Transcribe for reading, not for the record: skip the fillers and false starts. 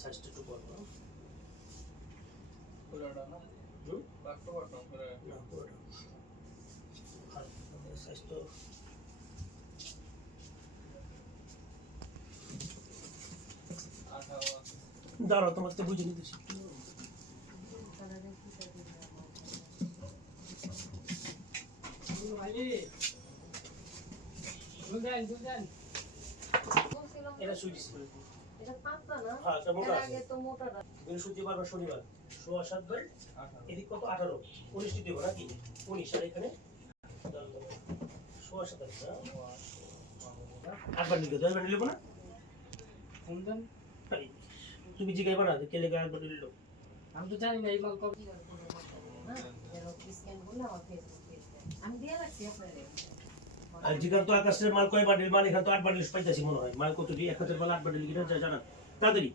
সাইজটা একটু বড় না পুরোটা না বাট্টো বাট্টো করে না পুরোটা আর সাইজ তো দাঁড়াও তোমার তো বুঝে নিতেছি এটা সুইচ করে এটা পাতলা না হ্যাঁ এটা মোটা এর আছে আগে তো মোটাটা বৃহস্পতিবার বা শনিবার 16/7 বাই এদিক কত 18 19 টি দেবো নাকি 19 আর এখানে 16/7 আছে 8 বার নিলে 10 বার নিলে না কোন দেন তুমি জিগাইবা না যে কেলে গায় বলে নিলো আমি তো জানি না এই মাল কবে না এর স্ক্যান করলে আমার ফেসবুক পেজ আমি দিয়ে রাখছি আপনাদের আর জিগার তো আকাশের মাল কয় বান্ডিল মাল এখানে তো 8 বান্ডিল পাইতাছি মনে হয় মাল কত দি 1000 মাল 8 বান্ডিল কিনা জানা তাড়াতাড়ি